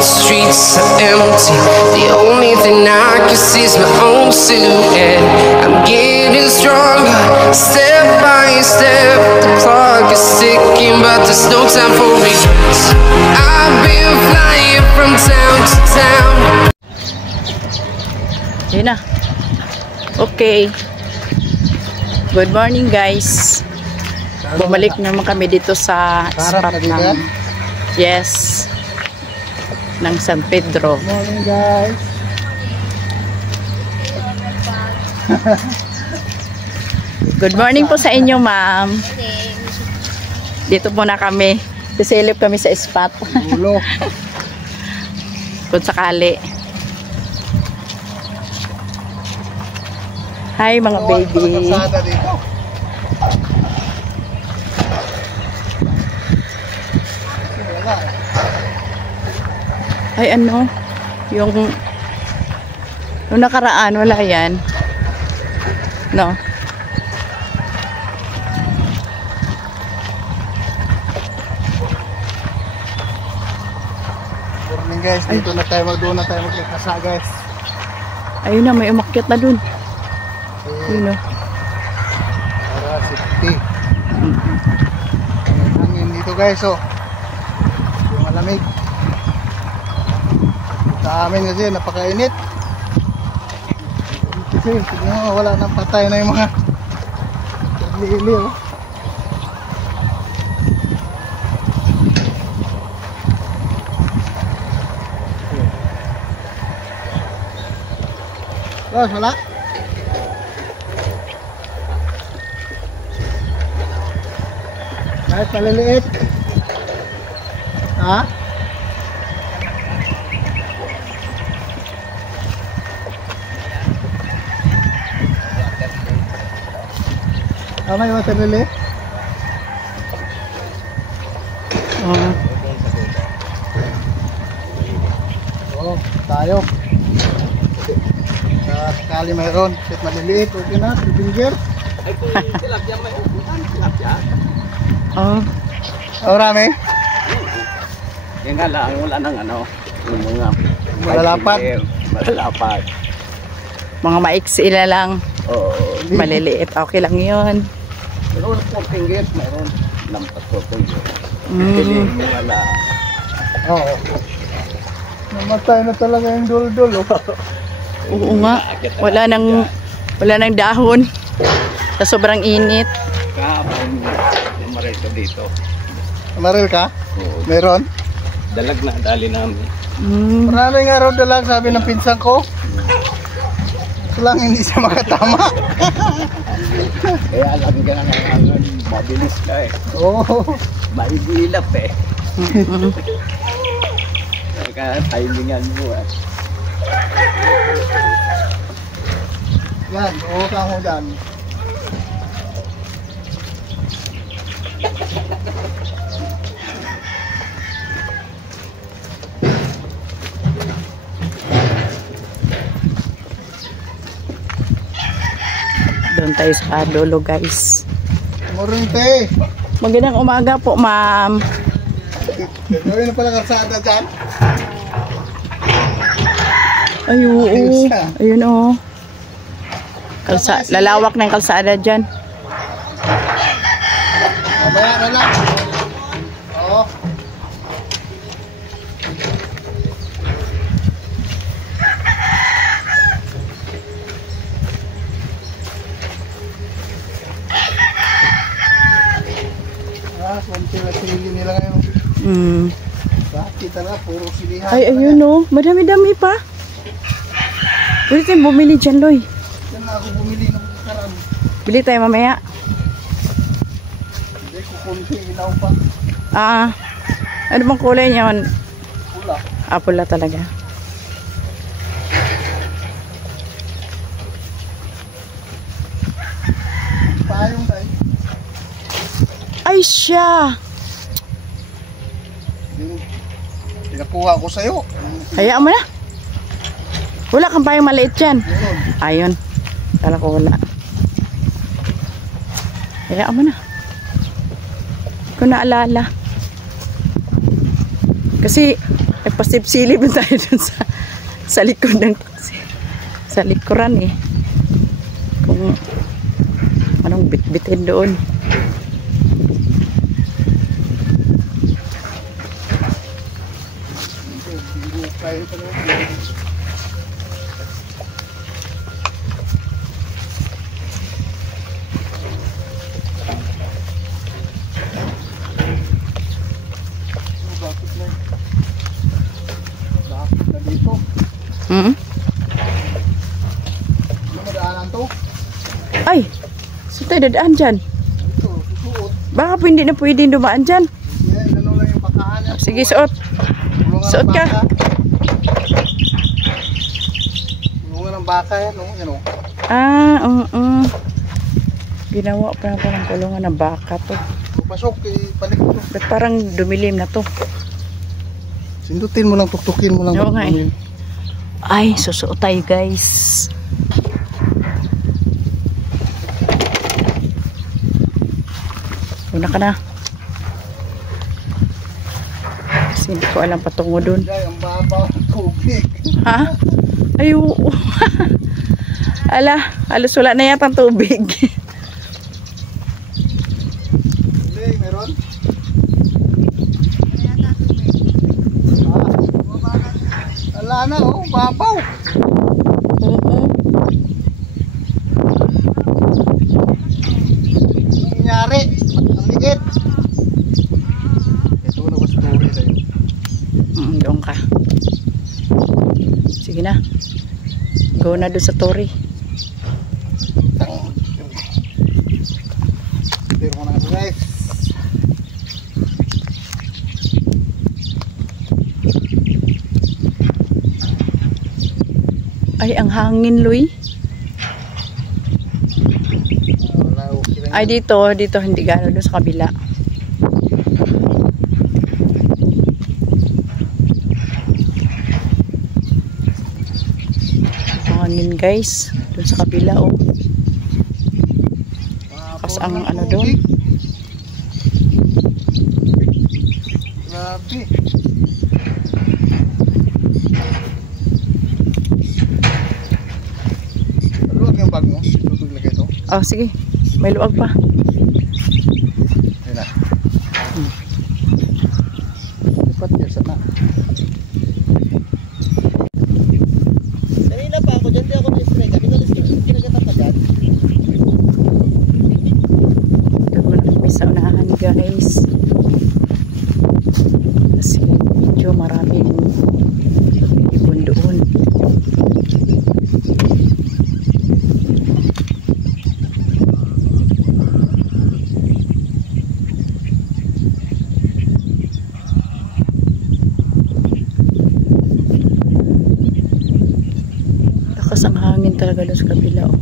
Streets are empty. The only thing I can see is my own silhouette. I'm getting stronger, step by step. The clock is ticking, but there's no time for regrets. I've been flying from town to town. Yun na. Okay. Good morning, guys. Bumalik naman kami dito sa spot ng yes, ng San Pedro. Good morning, guys. Good morning po sa inyo, ma'am. Dito muna kami. Sisilip kami sa spot. Ulo. Kung sakali. Hi, mga baby. Kasada dito. Ay, ano? Yung nakaraan, wala yan. No? Morning, guys. Dito na tayo doon na tayo magkakasa, guys. Ayun na, may umakyat na dun. Ayun na. Para safety. Hangin dito, guys, oh. Yung malamig. Sa amin kasi napakainit. Kasi tignan mo, wala nang patay na yung mga lili, oh. Bos, wala? Kahit maliliit. Ha? Tama yung water lily? Oo, tayo. Sakali mayroon, kahit maliliit, okay na, finger. Ay, kung tilapia may upuan, tilapia. Oh. Oh, rami? Yan nga lang, wala nang ano, yung mga Malalapat. Malalapat. Mga maiksi na lang. Oo. Maliliit. Okay lang yun. Pero po pinggit, mayroon. Lampas po pinggit. Wala. Oo. Namatay na talaga yung dul-dul, oh. Oo nga. Wala nang dahon. Sa sobrang init. Kahapon, maril ko dito. Maril ka? Oo. Meron? Dalag na, dali namin. Maraming araw dalag, sabi ng pinsan ko. Ito lang hindi siya makatama. Kaya alam ka na nga, mabilis ka eh. Oo. Mahigilap eh. Kaya timingan mo eh. Yan, oo ka mo dyan. Doon tayo sa dulo, guys. Morning, te. Magandang umaga po, ma'am. Gawin na pala kalsada dyan. Ay, oo. Ayos siya. Ayun, oo. Lalawak ng kalsada dyan. Mamaya na lang. Oo. Konti na sinili nila ngayon. Bakit talaga, puro silihan. Ay, ayun, oh. Madami-dami pa. Pwede tayong bumili dyan, Loy. Yan na ako bumili ng karan. Bili tayo mamaya. Hindi ko kunti, ilaw pa. Ano bang kulay niyan? Pula. Pula talaga. Payong tayo. Ay, siya! Pinakuha ko sa'yo. Hayaan mo na. Wala kang payong maliit dyan. Meron. Ayun. Kala ko wala. Hayaan mo na. Hindi ko naalala. Kasi, pasip-silip na tayo dun sa likod ng sa likuran eh. Kung anong bitbitin doon. Kaya pa naman. Bakit na dito? Hmm? Ano madaanan to? Ay! Saan tayo dadaan dyan? Dito, susuot. Baka po hindi na pwedeng dumaan dyan. Yan, inano lang yung bakaan. Sige, suot. Bulungan Suot ng ka. baka. Bulungan ng baka yan, no? Yan, oh. Ginawa pa ng kulungan ng baka to. Pasok, balik mo. Ba't parang dumilim na to? Sindutin mo lang, tuktukin mo lang. Oo nga eh. Ay, susuot tayo guys. Una ka na. Kasi hindi ko alam patungo dun. Ay, ang babaw ng tubig. Ha? Ay, oo. Ala, halos wala na yata ang tubig. Hindi, meron. Wala na, oh, babaw. Oo. Anong nangyari? Ang liit. Ito na was story sa'yo. Doon ka. Sige na. Go na doon sa Tori. Pero ko na ito guys. Ay, ang hangin, Luy. Wala, okay lang. Ay, dito hindi gano'n doon sa kabila. Hangin, guys. Doon sa kabila, oh. Kas ang ano doon. Grabe. Maluwag yung bag mo. Tutug lagay ito. Oh, sige. May luwag pa. Ayun na. Dapat yan sana. Kanina pa ako dyan. Di ako na-spray. Kinagatan pa dyan. Doon muna kami sa unahan, guys. Kasi medyo maraming ibon doon. Lakas ang hangin talaga doon sa kabila, oh.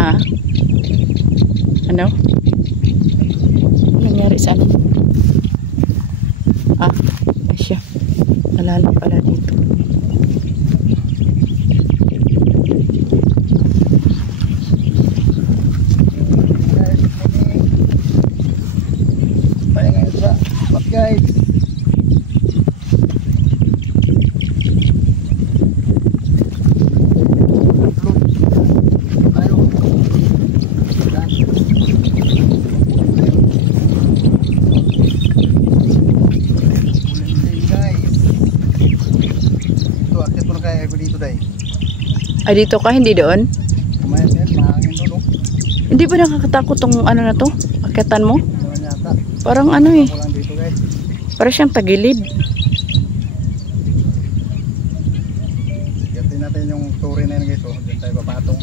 Ha? Ano? Nangyari sa ano? Ah, ay siya. Malalim pala dito. Tayo ngayon sa spot guys. Ay, dito ka? Hindi doon? Kumain yan, mahangin doon. Hindi ba nakakatakot tong ano na to? Akitan mo? Naman yata. Parang ano eh. Walang dito guys. Parang siyang tagilid. Gatin natin yung turi na yun guys. Oh. Diyan tayo papatong.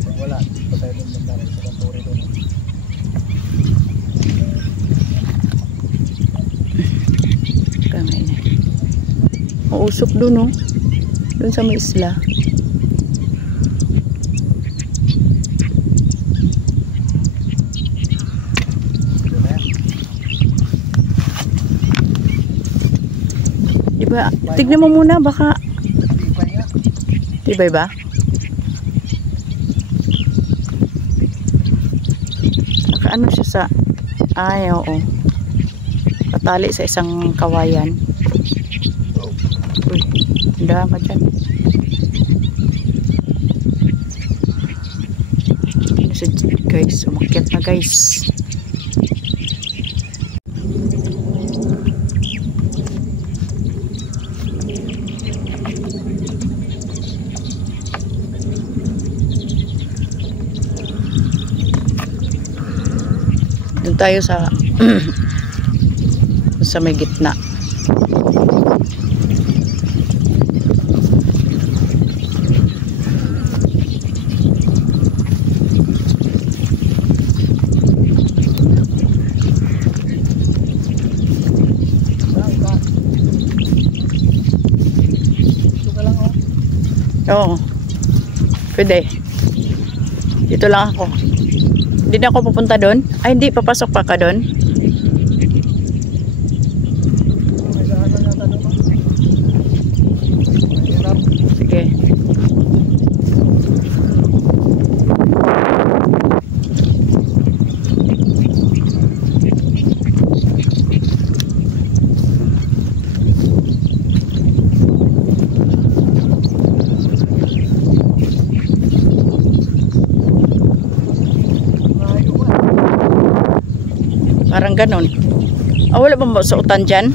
Pag wala, dito tayo doon banda rin sa turi doon. Kamay na. Mausok doon, oh. Doon sa may isla. Doon na yan. Diba? Tignan mo muna, baka tibay ba? Nakaano siya sa ay, oo. Patali sa isang kawayan. Uy, hindahan ka dyan. Guys, umakyat na guys. Doon tayo sa sa may gitna. Oo. Pwede. Dito lang ako. Hindi na ako pupunta doon. Ay, hindi. Papasok pa ka doon. Sige. Parang ganon. Wala bang suotan dyan?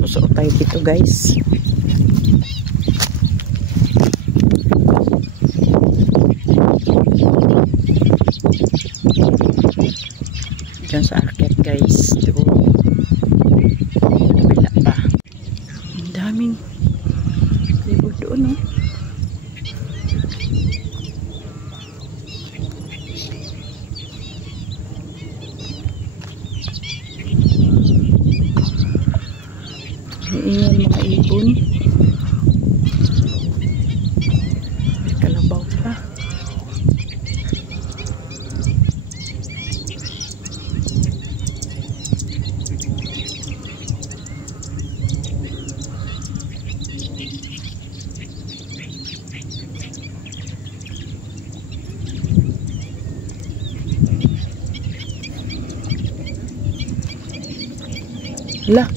Susuot tayo dito guys. Diyan sa akit guys, doon wala pa, ang daming libod doon, no? Iyan mga ibon, kalabaw pa. Hala.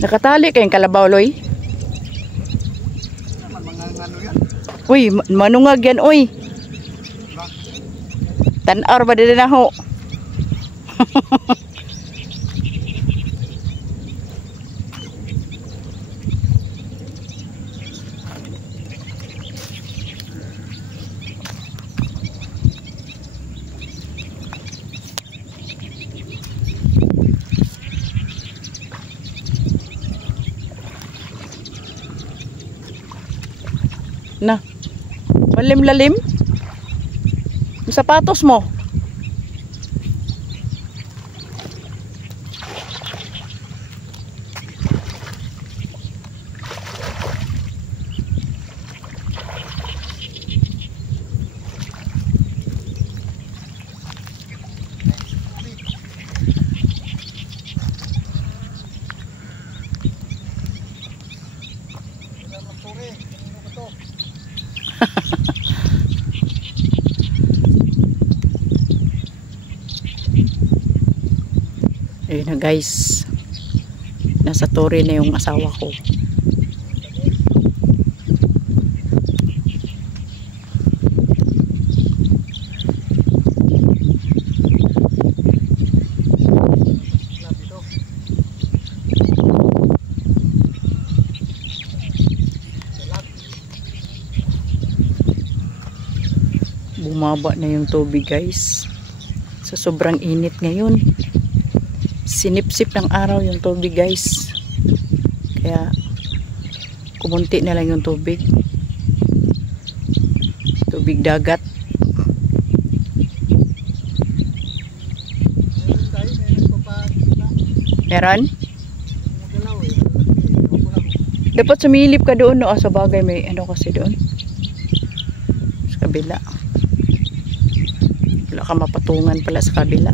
Nakatali kayong kalabaw, Loy. Uy, manungag yan, uy. Tan-ar ba din na ho? Na, malim-lalim. Yung sapatos mo. Ayun na guys, nasa Torre na yung asawa ko. Bumaba na yung tubig guys, sa sobrang init ngayon. Sinipsip ng araw yung tubig guys, kaya kumunti na lang yung tubig. Tubig dagat. Meron? Dapat sumilip ka doon, no? Sa bagay may ano kasi doon. Sa kabila. Wala ka mapatungan pala sa kabila.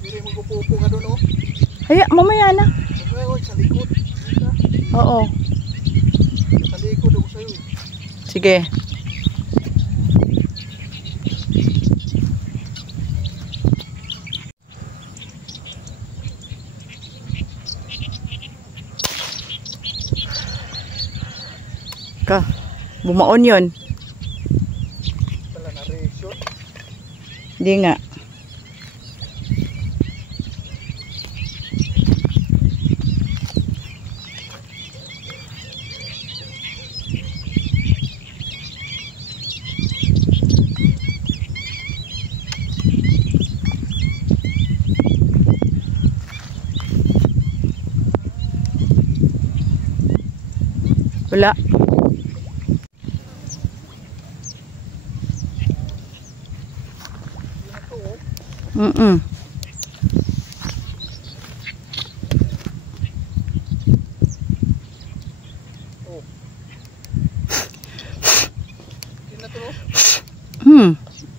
Hindi mo pupupo ka doon, oh. Haya, mamaya na. Sa likod. Oo. Sa likod ako sa'yo. Sige. Ka, bumaon yun. Pala na ratio. Hindi nga. Wala. Mm-mm.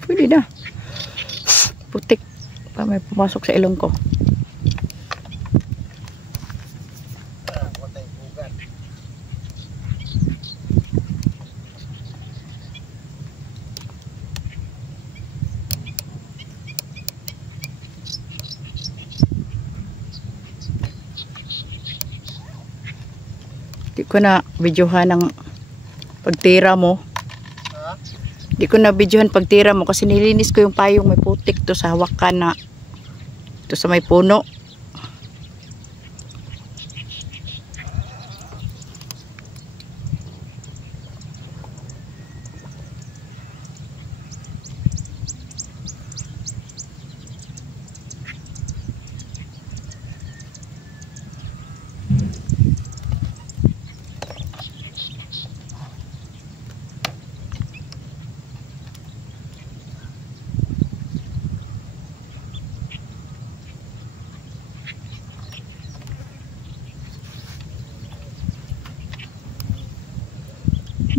Pwede na. Putik. Pa may pumasok sa ilong ko. Di ko na videohan ng pagtira mo. Di ko na videohan pagtira mo kasi nilinis ko yung payong may putik to sa hawakan na to sa may puno.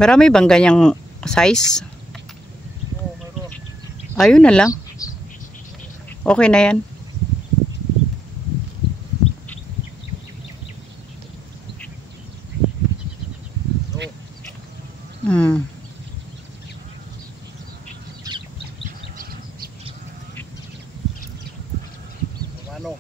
Marami bang ganyang size? Oo, meron. Ayun na lang. Okay na yan. Ano?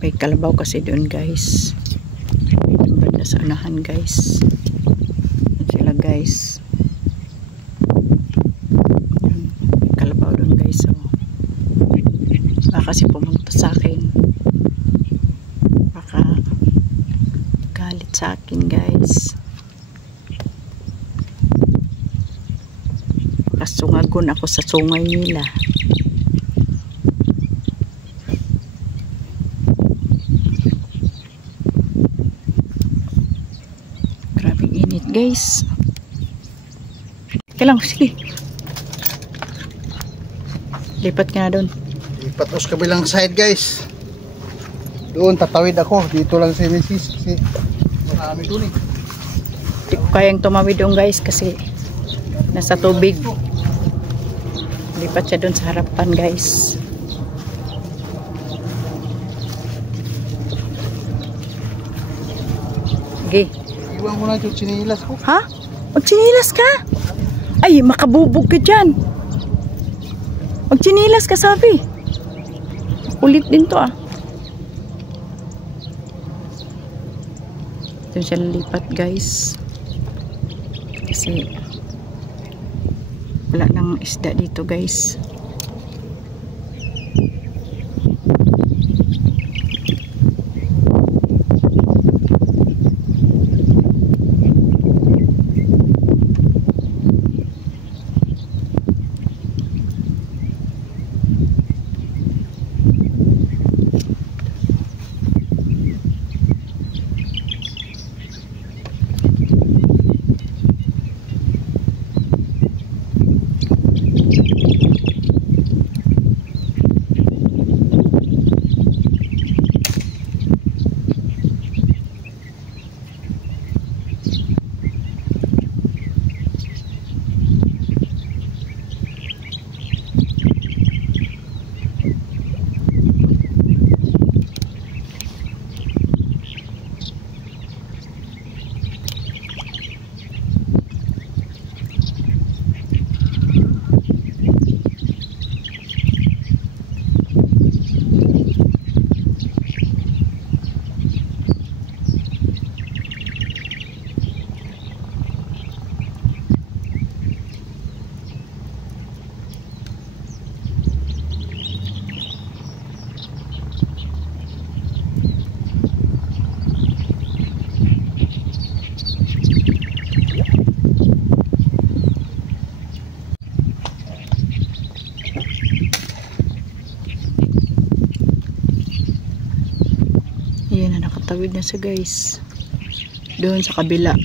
May kalabaw kasi doon guys. Doon banda sa unahan guys. Yan sila guys. May kalabaw doon guys. So, baka kasi pumunta sa akin. Baka galit sa akin guys. Baka sungagon ako sa sungay nila. Guys, kailang sige, lipat ka na doon. Lipat ko sa kabilang side guys. Doon tatawid ako. Dito lang si Mrs. Kasi marami doon eh. Hindi ko kayang tumawid doon guys kasi nasa tubig. Lipat siya doon sa harapan guys. Sige. Iwan mo na yung sinilas ko. Ha? Magsinilas ka? Ay, makabubog ka dyan. Magsinilas ka sabi. Ulit din to ah. Doon siya lilipat guys. Kasi wala nang isda dito guys. Tawid na siya guys. Doon sa kabila.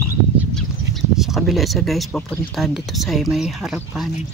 Sa kabila siya guys, papunta dito sa may harapan.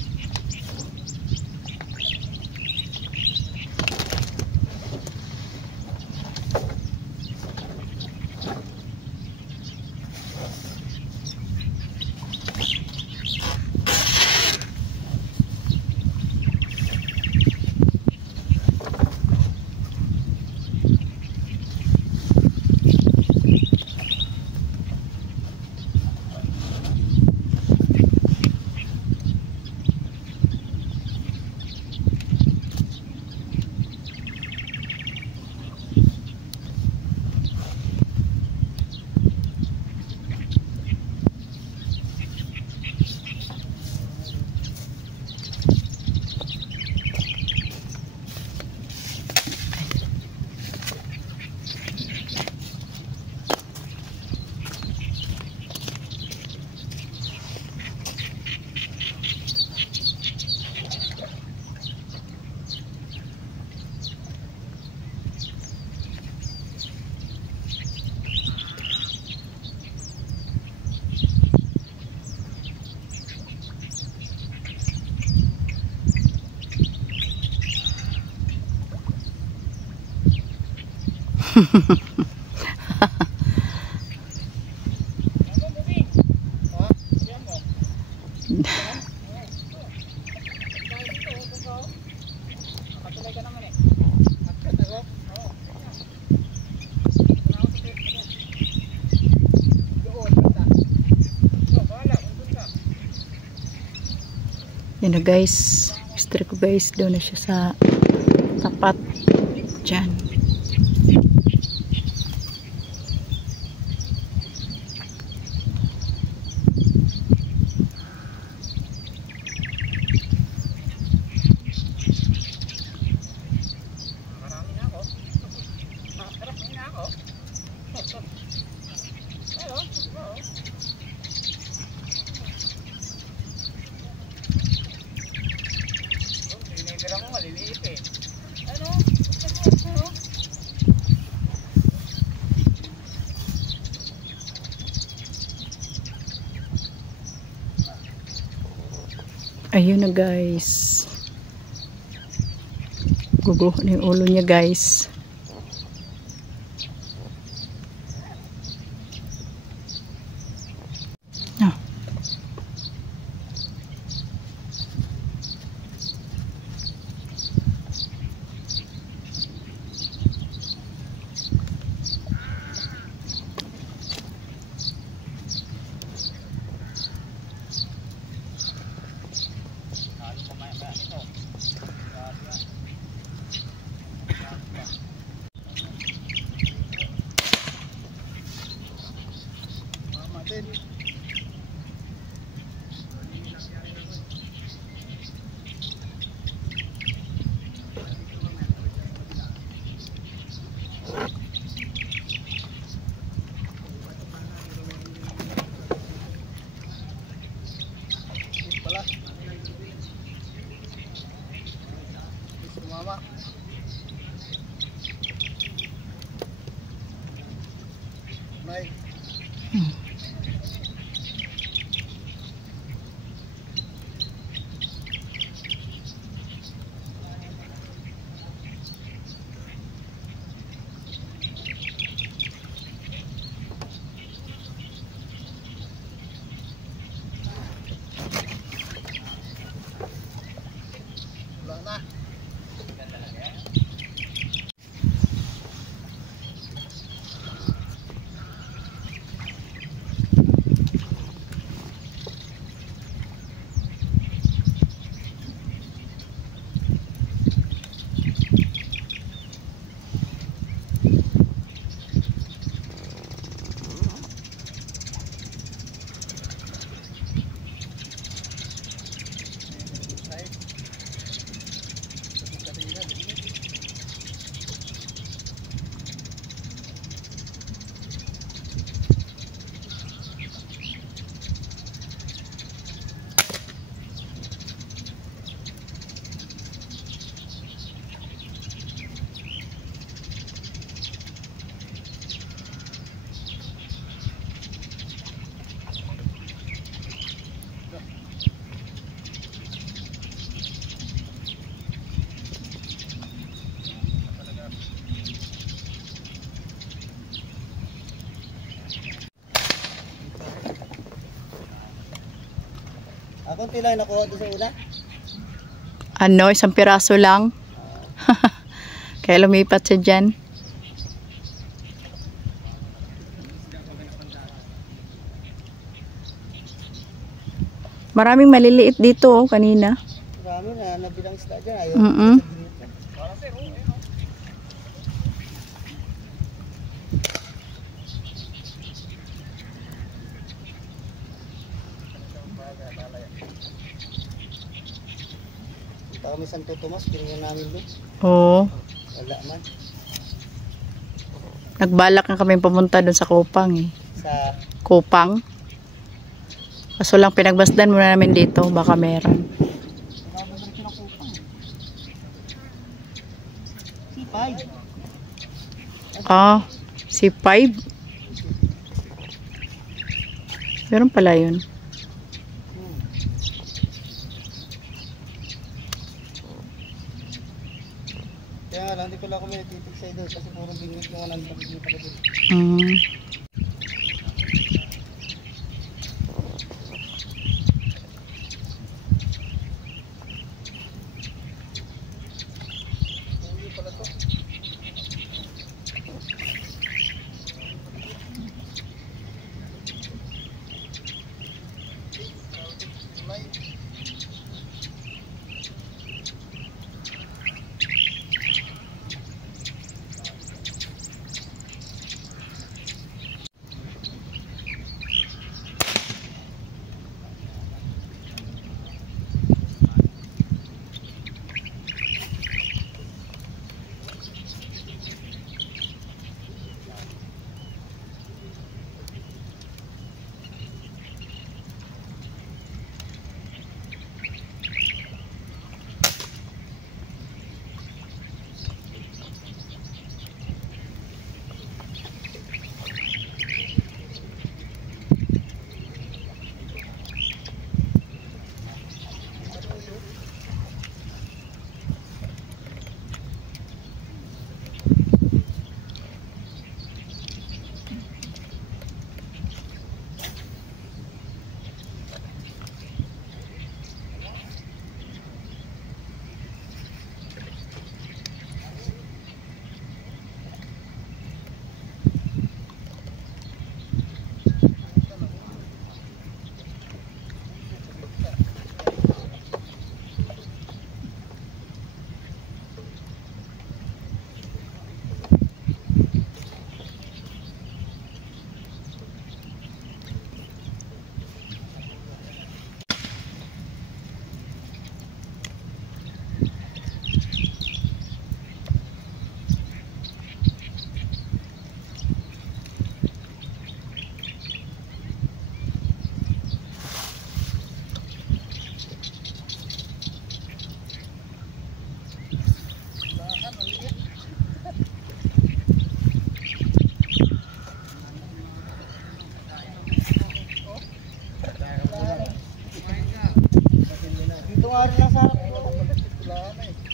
Yan na guys, mister ko guys, doon na siya sa tapat dyan. Ayun na guys, guguho na yung ulo niya guys. Mama. Nay. Wala na. Ako tila nakuha doon sa una. Ano, isang piraso lang. Kaya lumipat siya dyan. Maraming maliliit dito oh, kanina. Marami na nabilang isda dyan. Ayaw. Mm-mm. Punta kami Santo Tomas, pinigyan namin doon. Oo. Wala man. Nagbalak na kami pumunta doon sa Kupang eh. Sa Kupang. Kaso lang pinagbasdan muna namin dito. Baka meron. C5. Ah, C5. Meron pala yun. Kaya nga lang, hindi ko lang kami natitig sa idol kasi puro bingit yung nandang bingit ako doon. Mm. Wala na eh.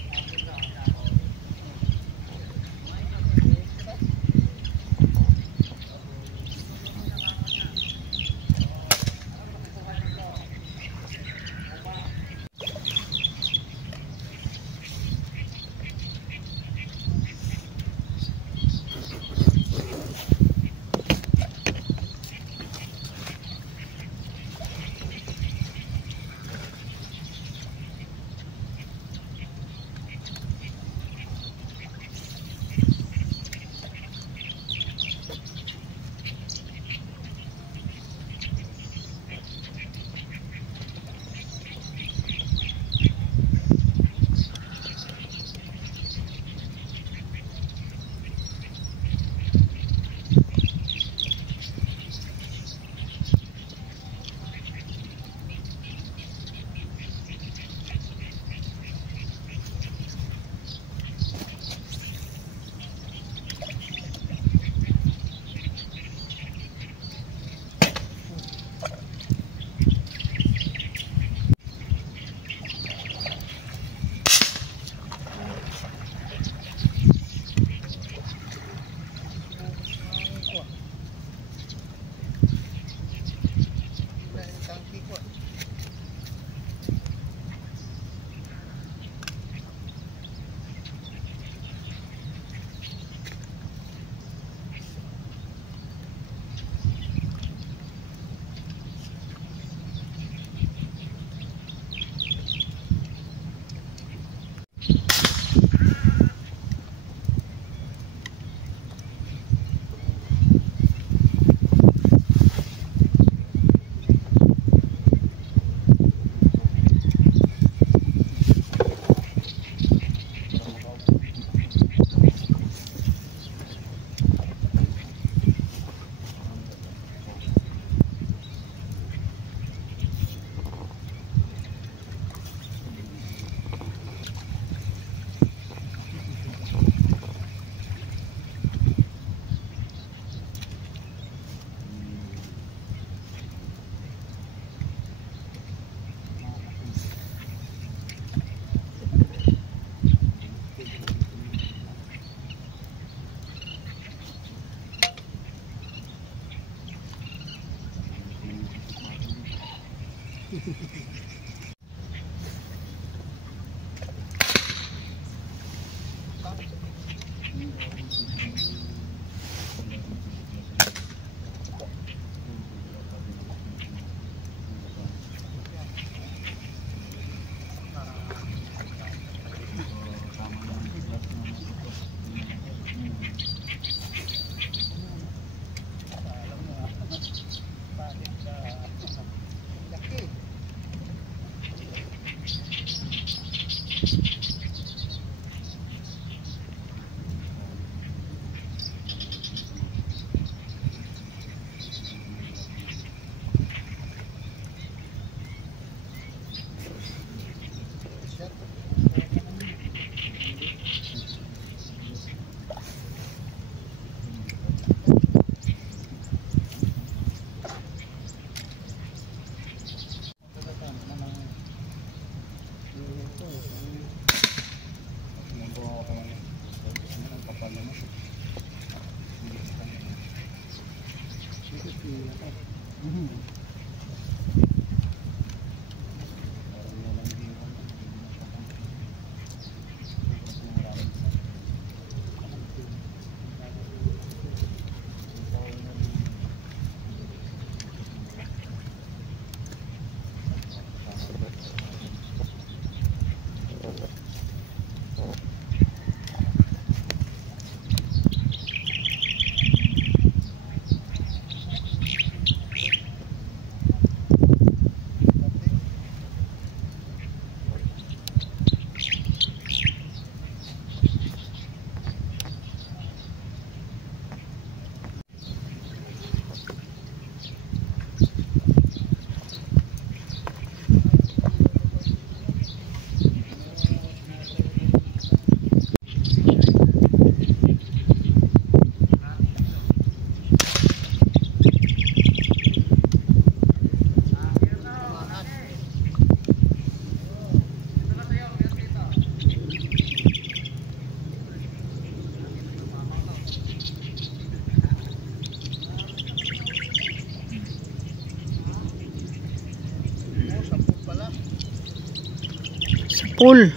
Full.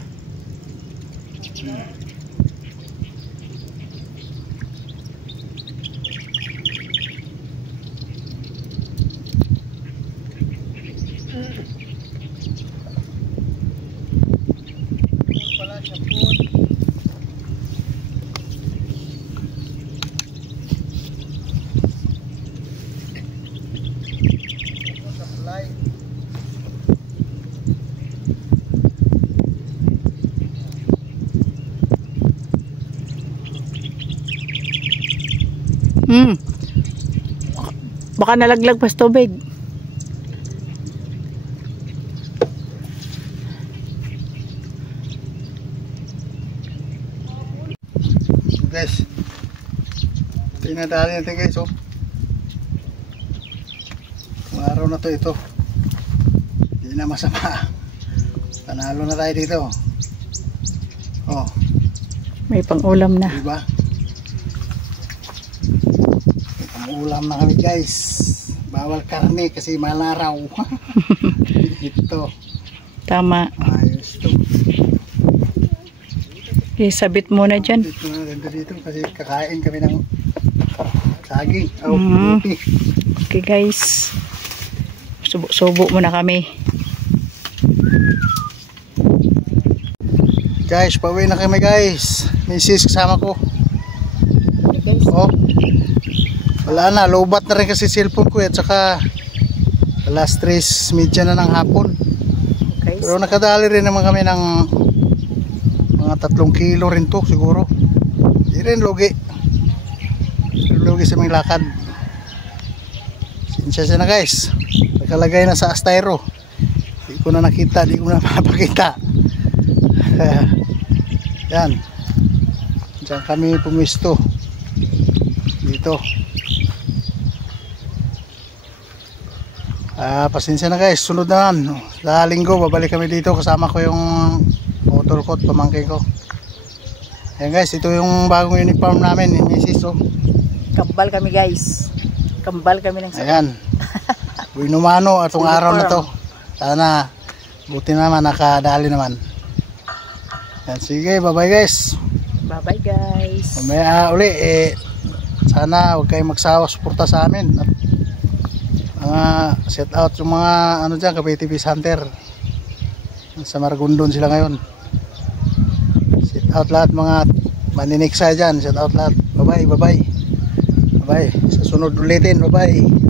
Pala siya full. Supply. Baka nalaglag pa sa tubig. Guys, tinadali natin guys, oh. Kung araw na to ito, hindi na masama. Panalo na tayo dito. Oh, May pang-ulam na. diba? May pang-ulam na kami guys. Bawal karne kasi malaraw. Ito, Tama. ayos to. Okay, sabit muna dyan. Dito na ganda dito kasi kakain kami ng saging. Oh, Mhm. buti. Okay guys. Subo muna kami. Guys, pauwi na kami guys. Misis kasama ko. Okay guys. Oh. Wala na, lobat na rin kasi cellphone ko at saka alas 3:30 na ng hapon. Okay. Pero nakadali rin naman kami ng mga 3 kilo rin to siguro. Di rin lugi. Lugi sa mga lakad. Sinsya na guys. Nakalagay na sa astyro. Di ko na nakita, di ko na mapakita. Yan. Diyan kami pumisto. Dito. Pasensya na guys, sunod na yan. Sa linggo, babalik kami dito. Kasama ko yung motor ko at pamangkin ko. Ayan guys, ito yung bagong uniform namin ni Mrs. Oh. Kambal kami guys. Kambal kami ng Ayan. Winumano atong araw na to. Sana buti naman, nakadali naman. Ayan, sige, bye bye guys. Bye bye guys. Mamaya uli, sana huwag kayong magsawa suporta sa amin. At set out yung mga ano dyan, Cavite Fish Hunter. Sa Maragondon sila ngayon. Set out lahat mga maniniksa dyan. Set out lahat. Bye bye, bye bye. Bye bye. Sa sunod ulitin, bye bye.